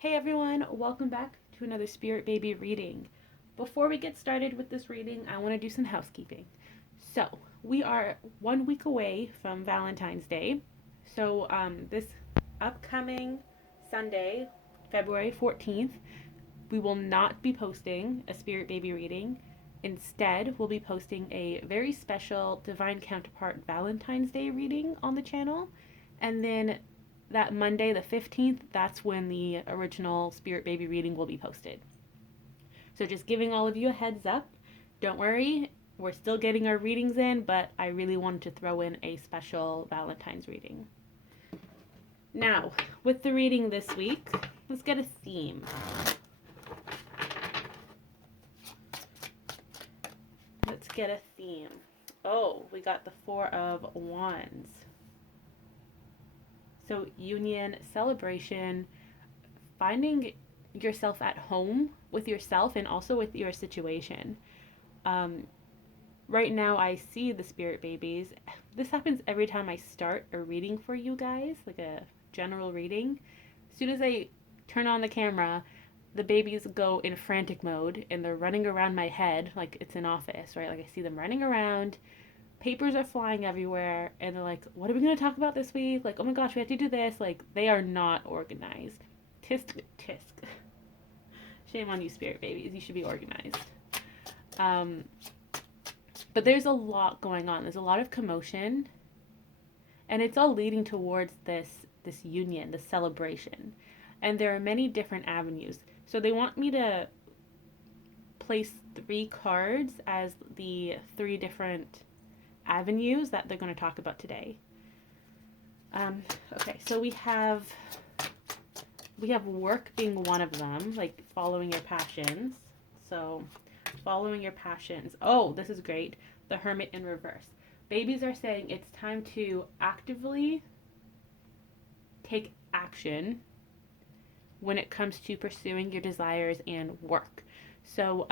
Hey everyone, welcome back to another Spirit Baby reading. Before we get started with this reading, I want to do some housekeeping. So, we are 1 week away from Valentine's Day. So, this upcoming Sunday, February 14th, we will not be posting a Spirit Baby reading. Instead, we'll be posting a very special Divine Counterpart Valentine's Day reading on the channel. And then that Monday, the 15th, that's when the original Spirit Baby reading will be posted. So just giving all of you a heads up. Don't worry, we're still getting our readings in, but I really wanted to throw in a special Valentine's reading. Now, with the reading this week, let's get a theme. Let's get a theme. Oh, we got the Four of Wands. So union, celebration, finding yourself at home with yourself and also with your situation. Right now I see the Spirit Babies. This happens every time I start a reading for you guys, like a general reading. As soon as I turn on the camera, the babies go in frantic mode and they're running around my head like it's an office, right? Like I see them running around, papers are flying everywhere, and they're like, what are we going to talk about this week? Like, oh my gosh, we have to do this. Like, they are not organized. Tisk, tisk. Shame on you, Spirit Babies. You should be organized. But there's a lot going on. There's a lot of commotion, and it's all leading towards this union, this celebration. And there are many different avenues. So they want me to place 3 cards as the 3 different avenues that they're going to talk about today. Okay, so we have work being one of them, like following your passions. So following your passions. Oh, this is great. The Hermit in reverse. Babies are saying it's time to actively take action when it comes to pursuing your desires and work. So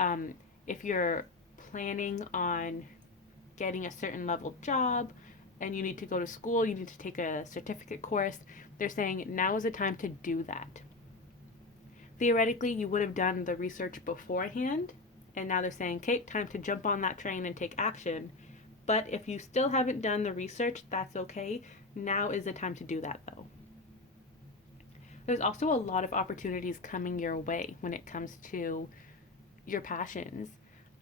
if you're planning on getting a certain level job and you need to go to school, you need to take a certificate course, they're saying now is the time to do that. Theoretically, you would have done the research beforehand, and now they're saying, okay, time to jump on that train and take action. But if you still haven't done the research, that's okay. Now is the time to do that, though. There's also a lot of opportunities coming your way when it comes to your passions.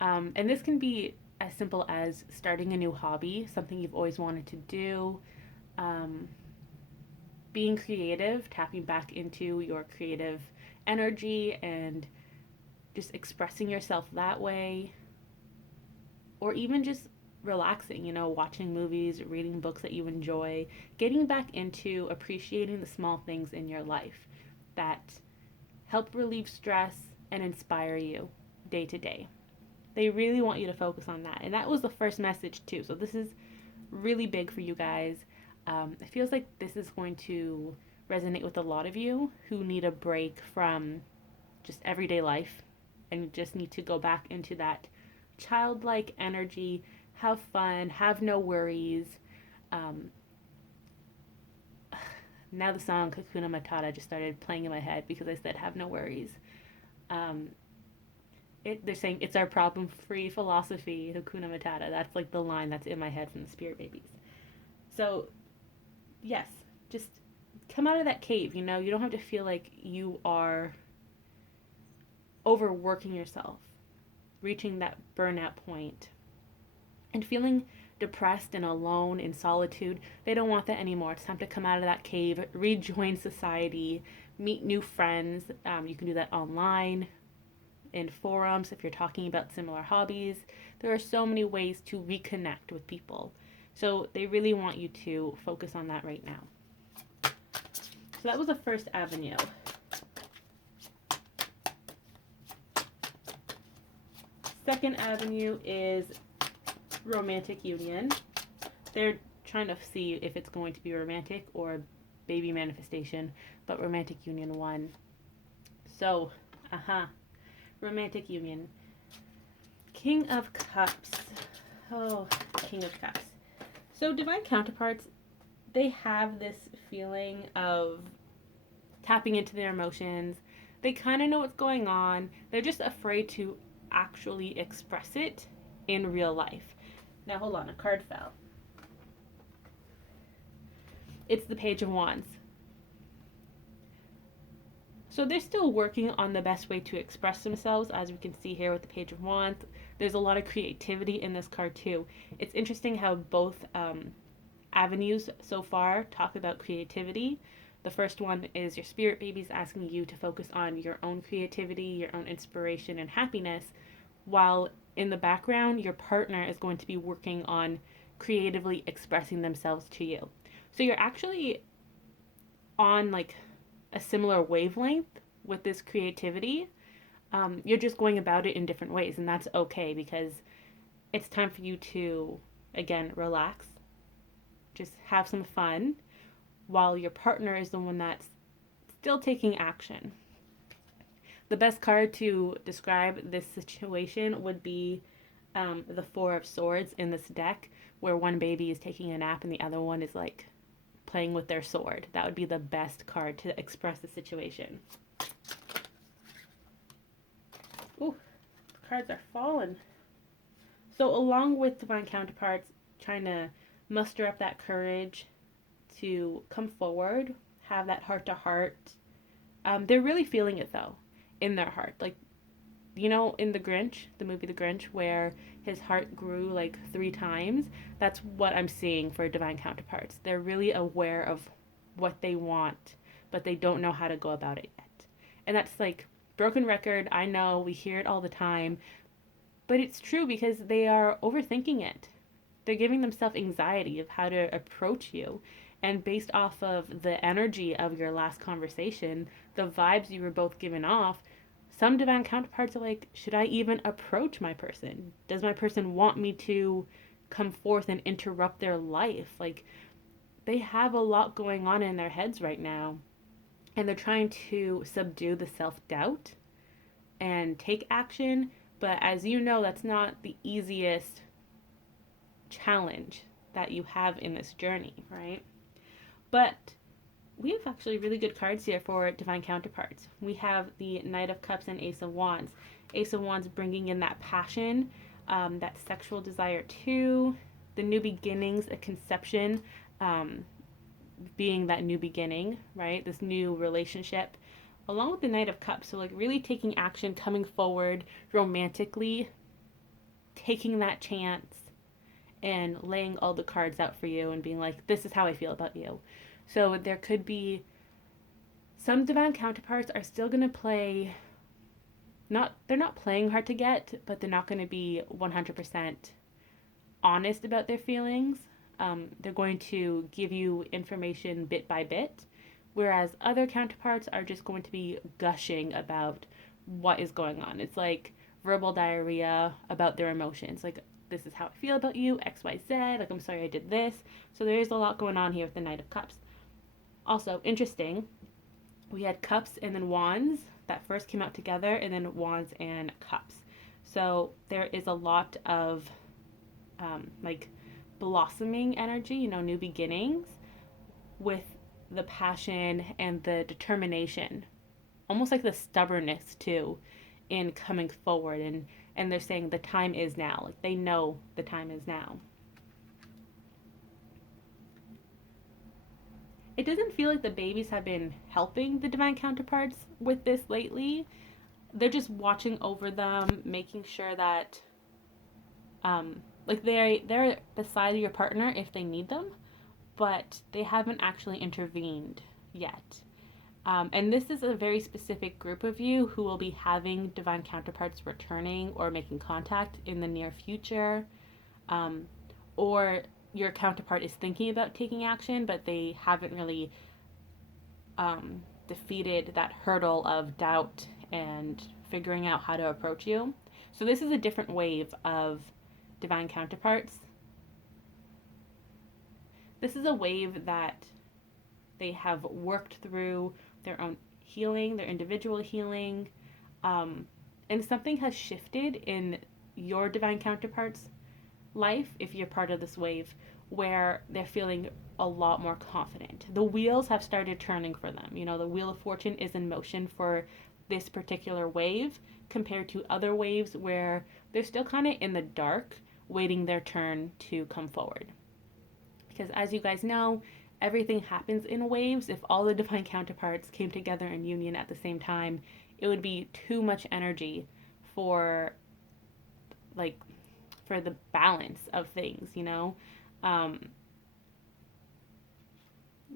And this can be as simple as starting a new hobby, something you've always wanted to do, being creative, tapping back into your creative energy and just expressing yourself that way, or even just relaxing, watching movies, reading books that you enjoy, getting back into appreciating the small things in your life that help relieve stress and inspire you day to day. They really want you to focus on that. And that was the first message too. So this is really big for you guys. It feels like this is going to resonate with a lot of you who need a break from just everyday life and just need to go back into that childlike energy, have fun, have no worries. Now the song Hakuna Matata just started playing in my head because I said have no worries. They're saying it's our problem-free philosophy, Hakuna Matata. That's like the line that's in my head from the Spirit Babies. So, yes, just come out of that cave, You don't have to feel like you are overworking yourself, reaching that burnout point, and feeling depressed and alone in solitude. They don't want that anymore. It's time to come out of that cave, rejoin society, meet new friends. You can do that online, in forums, if you're talking about similar hobbies. There are so many ways to reconnect with people. So they really want you to focus on that right now. So that was the first avenue. Second avenue is romantic union. They're trying to see if it's going to be romantic or baby manifestation, but romantic union won. So, romantic union. King of Cups. Oh, King of Cups. So Divine Counterparts, they have this feeling of tapping into their emotions, They kind of know what's going on. They're just afraid to actually express it in real life. Now, hold on, a card fell. It's the Page of Wands. So they're still working on the best way to express themselves, as we can see here with the Page of Wands. There's a lot of creativity in this card too. It's interesting how both avenues so far talk about creativity. The first one is your spirit babies asking you to focus on your own creativity, your own inspiration and happiness, while in the background, your partner is going to be working on creatively expressing themselves to you. So you're actually on like a similar wavelength with this creativity. You're just going about it in different ways, and that's okay because it's time for you to, again, relax, just have some fun, while your partner is the one that's still taking action. The best card to describe this situation would be the Four of Swords in this deck, where one baby is taking a nap and the other one is like playing with their sword. That would be the best card to express the situation. Ooh, the cards are falling. So along with Divine Counterparts trying to muster up that courage to come forward, have that heart to heart, they're really feeling it though, in their heart. Like, you know, in The Grinch, the movie The Grinch, where his heart grew like 3 times, that's what I'm seeing for Divine Counterparts. They're really aware of what they want, but they don't know how to go about it yet. And that's like broken record. I know we hear it all the time, but it's true because they are overthinking it. They're giving themselves anxiety of how to approach you. And based off of the energy of your last conversation, the vibes you were both giving off, some Divine Counterparts are like, should I even approach my person? Does my person want me to come forth and interrupt their life? Like, they have a lot going on in their heads right now. And they're trying to subdue the self-doubt and take action. But as you know, that's not the easiest challenge that you have in this journey, right? But we have actually really good cards here for Divine Counterparts. We have the Knight of Cups and Ace of Wands. Ace of Wands bringing in that passion, that sexual desire too, the new beginnings, a conception, being that new beginning, right? This new relationship, along with the Knight of Cups. So like really taking action, coming forward romantically, taking that chance and laying all the cards out for you and being like, this is how I feel about you. So there could be some Divine Counterparts are still going to play, they're not playing hard to get, but they're not going to be 100% honest about their feelings. They're going to give you information bit by bit, whereas other counterparts are just going to be gushing about what is going on. It's like verbal diarrhea about their emotions. Like, this is how I feel about you, XYZ, like, I'm sorry I did this. So there is a lot going on here with the Knight of Cups. Also, interesting, we had Cups and then Wands that first came out together, and then Wands and Cups. So there is a lot of like blossoming energy, you know, new beginnings, with the passion and the determination, almost like the stubbornness too, in coming forward. And they're saying the time is now. Like, they know the time is now. It doesn't feel like the babies have been helping the Divine Counterparts with this lately. They're just watching over them, making sure that like they're beside your partner if they need them, but they haven't actually intervened yet. And this is a very specific group of you who will be having Divine Counterparts returning or making contact in the near future. Or your counterpart is thinking about taking action, but they haven't really defeated that hurdle of doubt and figuring out how to approach you. So this is a different wave of Divine Counterparts. This is a wave that they have worked through their own healing, their individual healing, and something has shifted in your Divine Counterpart's life, if you're part of this wave, where they're feeling a lot more confident. The wheels have started turning for them. You know, the Wheel of Fortune is in motion for this particular wave compared to other waves where they're still kind of in the dark, waiting their turn to come forward. Because as you guys know, everything happens in waves. If all the divine counterparts came together in union at the same time, it would be too much energy for like for the balance of things, you know?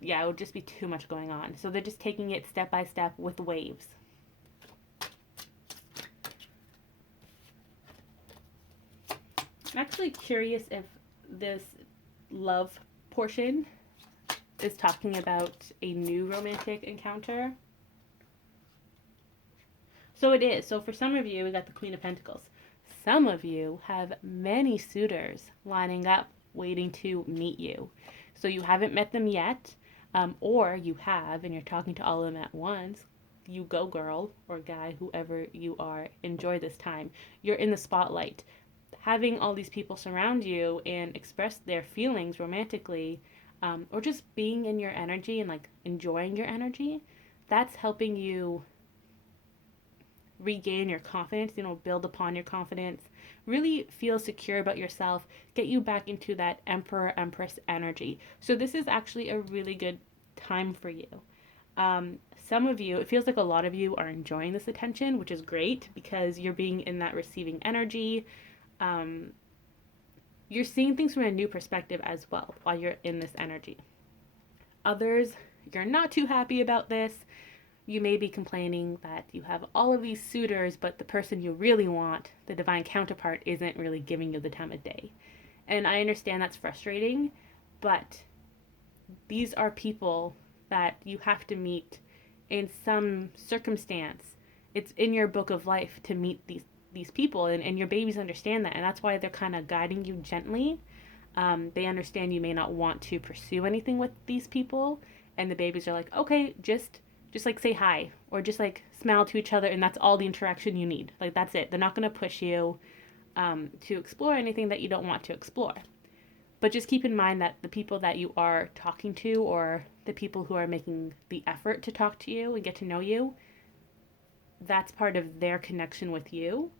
Yeah, it would just be too much going on. So they're just taking it step by step with waves. I'm actually curious if this love portion is talking about a new romantic encounter. So it is. So for some of you, we got the Queen of Pentacles. Some of you have many suitors lining up, waiting to meet you. So you haven't met them yet, or you have, and you're talking to all of them at once. You go, girl or guy, whoever you are, enjoy this time. You're in the spotlight. Having all these people surround you and express their feelings romantically, or just being in your energy and like enjoying your energy, that's helping you regain your confidence, you know, build upon your confidence, really feel secure about yourself, get you back into that Emperor, Empress energy. So this is actually a really good time for you. Some of you, it feels like a lot of you are enjoying this attention, which is great because you're being in that receiving energy. You're seeing things from a new perspective as well while you're in this energy. Others, you're not too happy about this. You may be complaining that you have all of these suitors, but the person you really want, the divine counterpart, isn't really giving you the time of day. And I understand that's frustrating, but these are people that you have to meet in some circumstance. It's in your book of life to meet these people, and your babies understand that, and that's why they're kind of guiding you gently. They understand you may not want to pursue anything with these people, and the babies are like, okay, just like say hi or just like smile to each other, and that's all the interaction you need. Like that's it. They're not going to push you to explore anything that you don't want to explore. But just keep in mind that the people that you are talking to, or the people who are making the effort to talk to you and get to know you, that's part of their connection with you.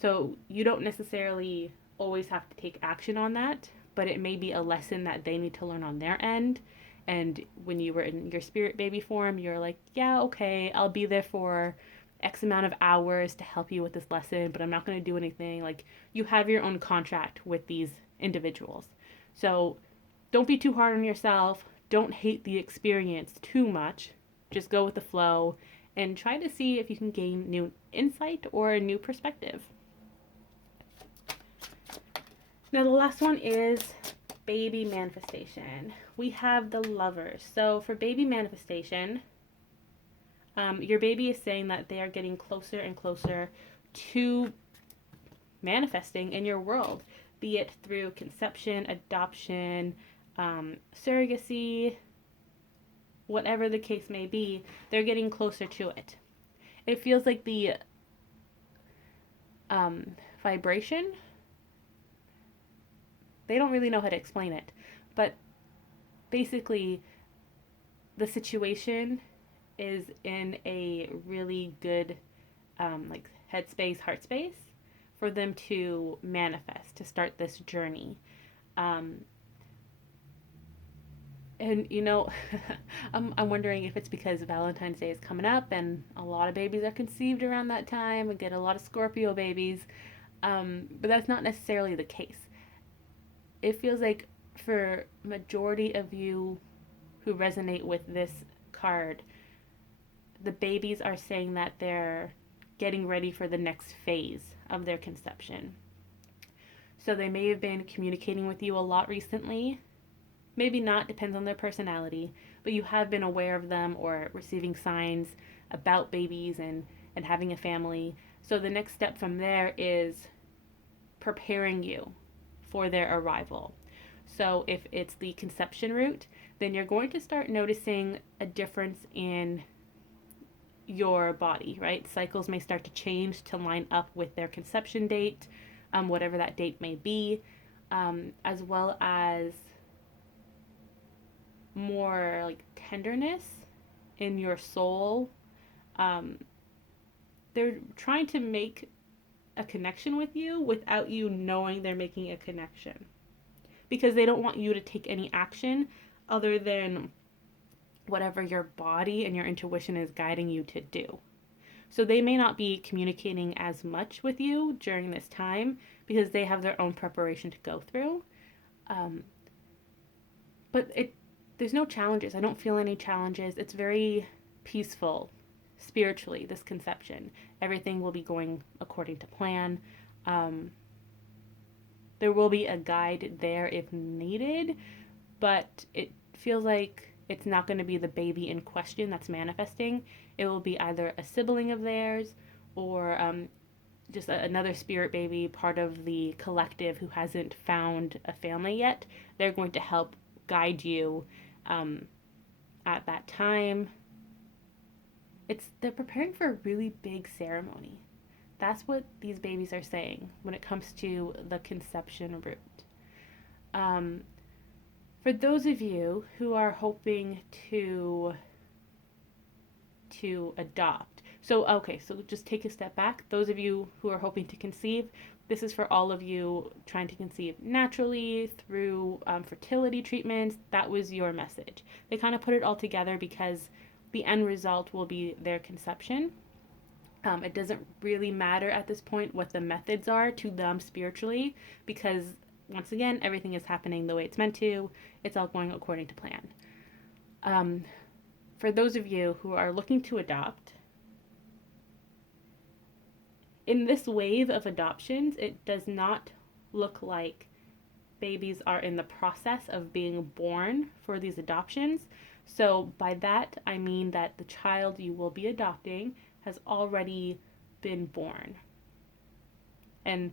So you don't necessarily always have to take action on that, but it may be a lesson that they need to learn on their end. And when you were in your spirit baby form, you're like, yeah, okay, I'll be there for X amount of hours to help you with this lesson, but I'm not going to do anything. Like, you have your own contract with these individuals. So don't be too hard on yourself. Don't hate the experience too much. Just go with the flow and try to see if you can gain new insight or a new perspective. Now, the last one is baby manifestation. We have the Lovers. So for baby manifestation, your baby is saying that they are getting closer and closer to manifesting in your world, be it through conception, adoption, surrogacy, whatever the case may be. They're getting closer to it. It feels like the vibration, they don't really know how to explain it, but basically the situation is in a really good like headspace, heart space for them to manifest, to start this journey. And you know, I'm wondering if it's because Valentine's Day is coming up and a lot of babies are conceived around that time and get a lot of Scorpio babies, but that's not necessarily the case. It feels like for majority of you who resonate with this card, the babies are saying that they're getting ready for the next phase of their conception. So they may have been communicating with you a lot recently. Maybe not, depends on their personality, but you have been aware of them or receiving signs about babies and having a family. So the next step from there is preparing you for their arrival. So if it's the conception route, then you're going to start noticing a difference in your body, right? Cycles may start to change to line up with their conception date, whatever that date may be, as well as more like tenderness in your soul, they're trying to make a connection with you without you knowing they're making a connection, because they don't want you to take any action other than whatever your body and your intuition is guiding you to do. So they may not be communicating as much with you during this time because they have their own preparation to go through. But there's no challenges. I don't feel any challenges. It's very peaceful spiritually, this conception. Everything will be going according to plan. There will be a guide there if needed, but it feels like it's not going to be the baby in question that's manifesting. It will be either a sibling of theirs or just another spirit baby, part of the collective who hasn't found a family yet. They're going to help guide you at that time. They're preparing for a really big ceremony. That's what these babies are saying when it comes to the conception route. For those of you who are hoping to adopt, so just take a step back. Those of you who are hoping to conceive, this is for all of you trying to conceive naturally through fertility treatments. That was your message. They kind of put it all together because the end result will be their conception. It doesn't really matter at this point what the methods are to them spiritually, because once again, everything is happening the way it's meant to. It's all going according to plan. For those of you who are looking to adopt, in this wave of adoptions, it does not look like babies are in the process of being born for these adoptions. So by that, I mean that the child you will be adopting has already been born. And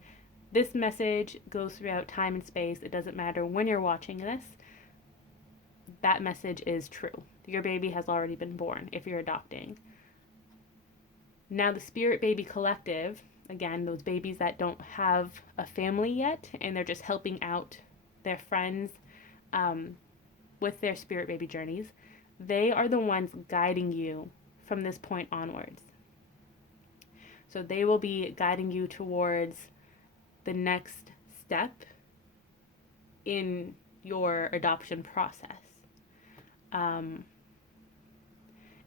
this message goes throughout time and space. It doesn't matter when you're watching this. That message is true. Your baby has already been born if you're adopting. Now the Spirit Baby Collective, again, those babies that don't have a family yet and they're just helping out their friends with their Spirit Baby journeys, they are the ones guiding you from this point onwards. So they will be guiding you towards the next step in your adoption process.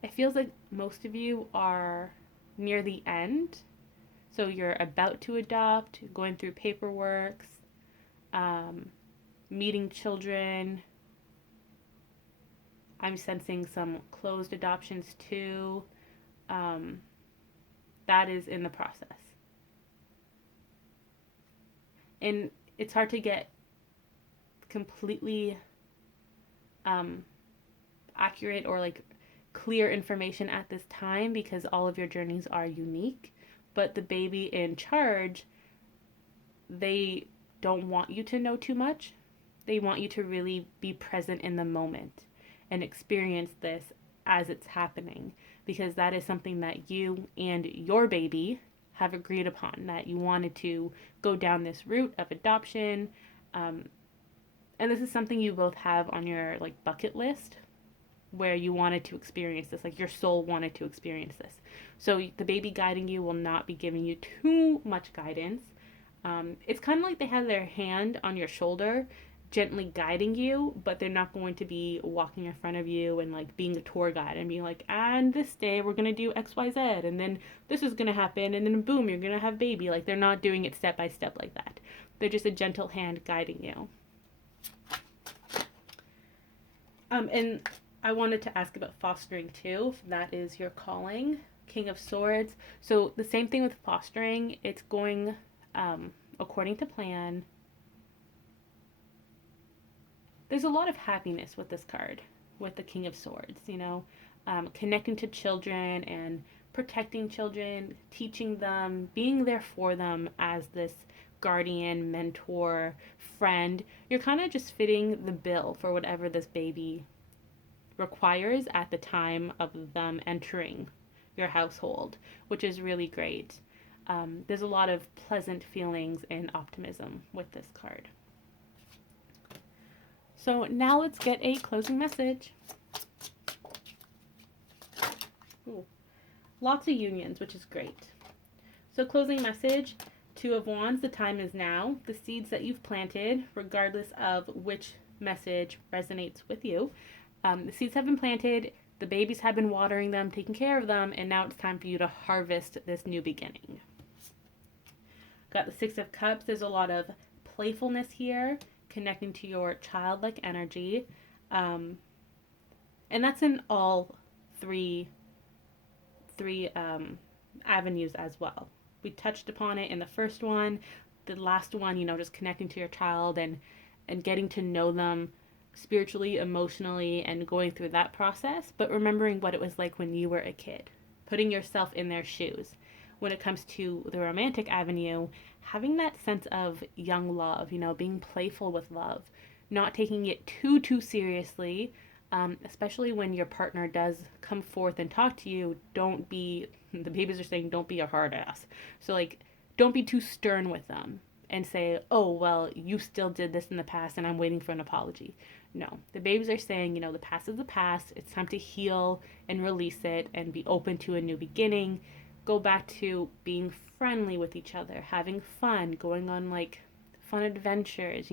It feels like most of you are near the end. So you're about to adopt, going through paperwork, meeting children. I'm sensing some closed adoptions too. That is in the process. And it's hard to get completely accurate or like clear information at this time because all of your journeys are unique. But the baby in charge, they don't want you to know too much. They want you to really be present in the moment and experience this as it's happening, because that is something that you and your baby have agreed upon, that you wanted to go down this route of adoption. And this is something you both have on your like bucket list, where you wanted to experience this, like your soul wanted to experience this. So the baby guiding you will not be giving you too much guidance. It's kind of like they have their hand on your shoulder, gently guiding you, but they're not going to be walking in front of you and like being a tour guide and being like, and this day we're going to do XYZ, and then this is going to happen, and then boom, you're going to have baby. Like, they're not doing it step by step like that. They're just a gentle hand guiding you. And I wanted to ask about fostering too, if that is your calling. King of Swords. So the same thing with fostering. It's going according to plan. There's a lot of happiness with this card, with the King of Swords, you know, connecting to children and protecting children, teaching them, being there for them as this guardian, mentor, friend. You're kind of just fitting the bill for whatever this baby requires at the time of them entering your household, which is really great. There's a lot of pleasant feelings and optimism with this card. So now let's get a closing message. Ooh. Lots of unions, which is great. So closing message, Two of Wands, the time is now. The seeds that you've planted, regardless of which message resonates with you, the seeds have been planted, the babies have been watering them, taking care of them, and now it's time for you to harvest this new beginning. Got the Six of Cups. There's a lot of playfulness here, connecting to your childlike energy. And that's in all three avenues as well. We touched upon it in the first one. The last one, just connecting to your child and getting to know them spiritually, emotionally, and going through that process, but remembering what it was like when you were a kid, putting yourself in their shoes. When it comes to the romantic avenue, having that sense of young love, being playful with love, not taking it too seriously, especially when your partner does come forth and talk to you. The babies are saying, don't be a hard ass. So, don't be too stern with them and say, oh, well, you still did this in the past and I'm waiting for an apology. No, the babies are saying, the past is the past. It's time to heal and release it and be open to a new beginning. Go back to being friendly with each other, having fun, going on fun adventures,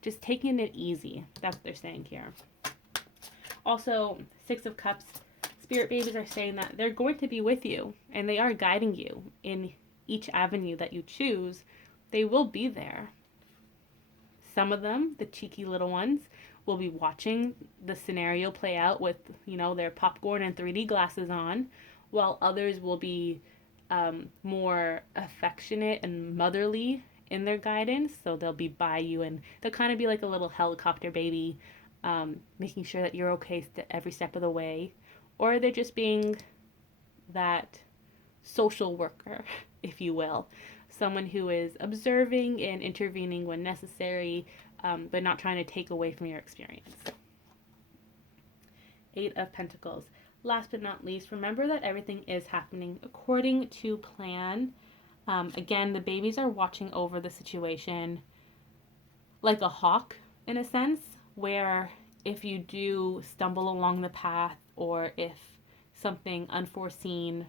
just taking it easy. That's what they're saying here. Also, Six of Cups, spirit babies are saying that they're going to be with you and they are guiding you in each avenue that you choose. They will be there. Some of them, the cheeky little ones, will be watching the scenario play out with, their popcorn and 3D glasses on, while others will be more affectionate and motherly in their guidance. So they'll be by you and they'll kind of be like a little helicopter baby, making sure that you're okay every step of the way. Or they're just being that social worker, if you will. Someone who is observing and intervening when necessary, but not trying to take away from your experience. Eight of Pentacles. Last but not least, remember that everything is happening according to plan. Again, the babies are watching over the situation like a hawk, in a sense, where if you do stumble along the path or if something unforeseen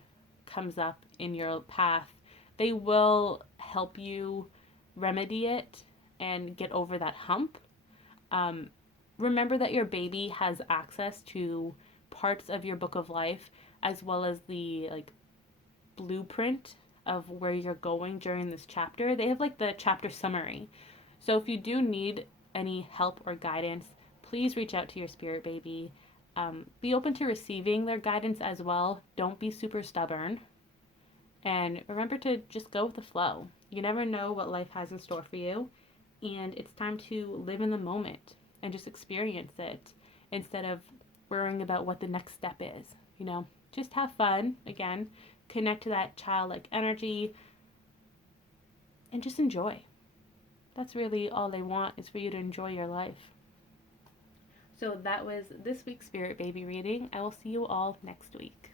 comes up in your path, they will help you remedy it and get over that hump. Remember that your baby has access to parts of your book of life as well as the blueprint of where you're going during this chapter. They have the chapter summary. So if you do need any help or guidance, please reach out to your spirit baby. Be open to receiving their guidance as well. Don't be super stubborn. And remember to just go with the flow. You never know what life has in store for you. And it's time to live in the moment and just experience it instead of worrying about what the next step is. Just have fun. Again, connect to that childlike energy and just enjoy. That's really all they want, is for you to enjoy your life. So that was this week's Spirit Baby reading. I will see you all next week.